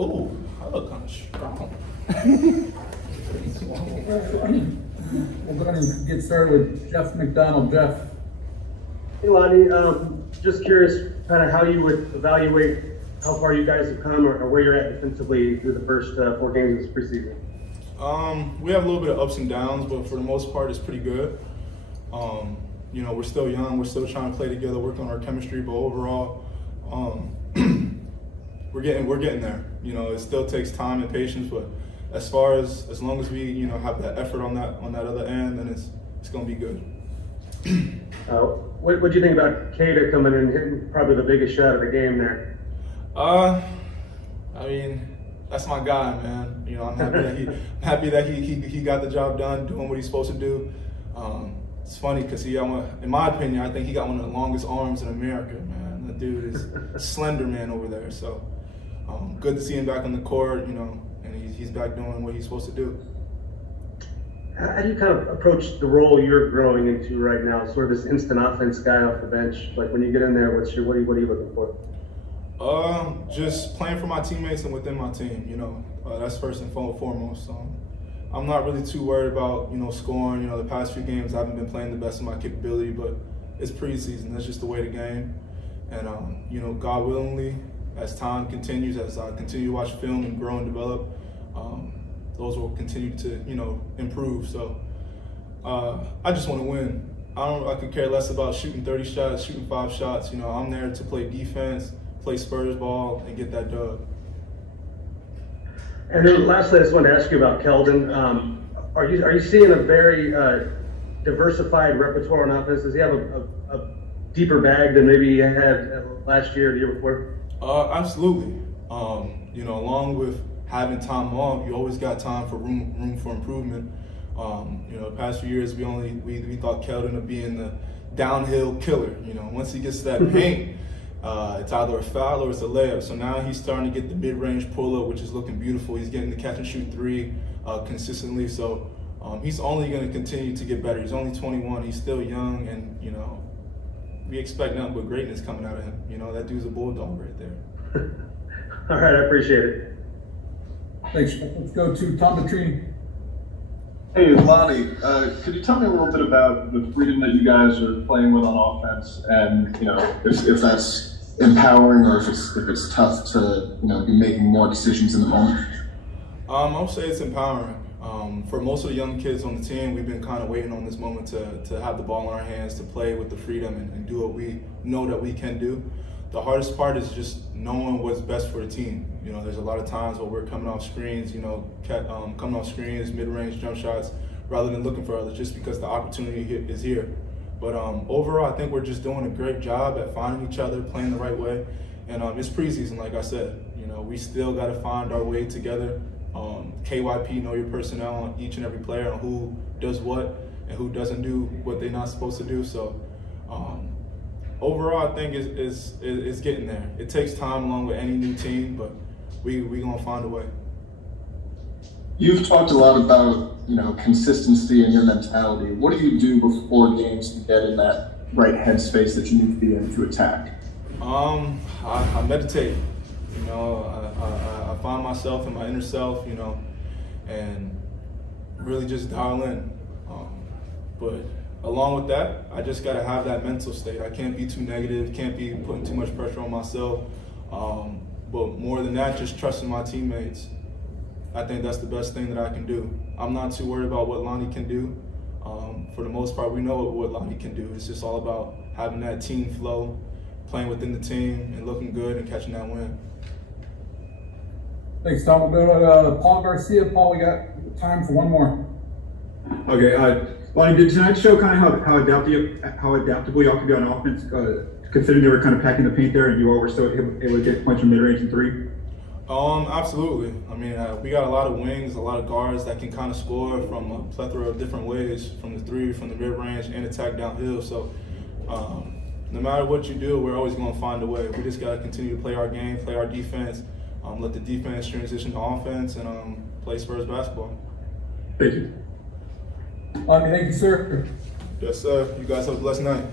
Ooh, I look kind of strong. We're going to get started with Jeff McDonald. Jeff. Hey Lonnie, just curious kind of how you would evaluate how far you guys have come or where you're at defensively through the first 4 games of this preseason. We have a little bit of ups and downs, but for the most part, it's pretty good. We're still young. We're still trying to play together, work on our chemistry, but overall, we're getting there. It still takes time and patience, but as long as we have that effort on that other end, then it's going to be good. What do you think about Kada coming in and hitting probably the biggest shot of the game there? That's my guy, man. I'm happy that he got the job done, doing what he's supposed to do. It's funny because in my opinion, I think he got one of the longest arms in America, man. That dude is a slender man over there. So good to see him back on the court, and he's back doing what he's supposed to do. How do you kind of approach the role you're growing into right now? Sort of this instant offense guy off the bench. Like when you get in there, what are you looking for? Just playing for my teammates and within my team. That's first and foremost. I'm not really too worried about scoring. The past few games I haven't been playing the best of my capability, but it's preseason. That's just the way of the game. And God willingly, as time continues, as I continue to watch film and grow and develop, those will continue to improve. So I just want to win. I could care less about shooting 30 shots, shooting 5 shots. I'm there to play defense, play Spurs ball, and get that dub. And then lastly, I just wanted to ask you about Keldon. Are you seeing a very diversified repertoire on offense? Does he have a deeper bag than maybe he had last year or the year before? Absolutely. Along with having time off, you always got time for room for improvement. The past few years, we thought Keldon of being the downhill killer. Once he gets to that paint, it's either a foul or it's a layup. So now he's starting to get the mid-range pull-up, which is looking beautiful. He's getting the catch-and-shoot 3 consistently. So he's only going to continue to get better. He's only 21. He's still young, and we expect nothing but greatness coming out of him. That dude's a bulldog right there. All right, I appreciate it. Thanks. Let's go to Tom Petrini. Hey, Lonnie, could you tell me a little bit about the freedom that you guys are playing with on offense, and if that's empowering or if it's tough to be making more decisions in the moment? I would say it's empowering. For most of the young kids on the team, we've been kind of waiting on this moment to have the ball in our hands, to play with the freedom and do what we know that we can do. The hardest part is just knowing what's best for the team. There's a lot of times where we're coming off screens, mid-range jump shots, rather than looking for others, just because the opportunity is here. But overall, I think we're just doing a great job at finding each other, playing the right way. And it's preseason, like I said. We still got to find our way together. KYP, know your personnel on each and every player, on who does what and who doesn't do what they're not supposed to do. So overall, I think it's getting there. It takes time along with any new team, but we're going to find a way. You've talked a lot about consistency and your mentality. What do you do before games to get in that right headspace that you need to be in to attack? I meditate. I find myself in my inner self, and really just dial in. But along with that, I just got to have that mental state. I can't be too negative, can't be putting too much pressure on myself. But more than that, just trusting my teammates. I think that's the best thing that I can do. I'm not too worried about what Lonnie can do. For the most part, we know what Lonnie can do. It's just all about having that team flow, playing within the team, and looking good and catching that win. Thanks, Tom. We'll go to Paul Garcia. Paul, we got time for one more. Okay. Lonnie, did tonight show kind of how adaptable y'all could be on offense, considering they were kind of packing the paint there and you all were still able to get a bunch of mid-range and 3? Absolutely. We got a lot of wings, a lot of guards that can kind of score from a plethora of different ways, from the 3, from the mid-range, and attack downhill. So no matter what you do, we're always going to find a way. We just got to continue to play our game, play our defense, let the defense transition to offense, and play Spurs basketball. Thank you. Lonnie, thank you, sir. Yes, sir. You guys have a blessed night.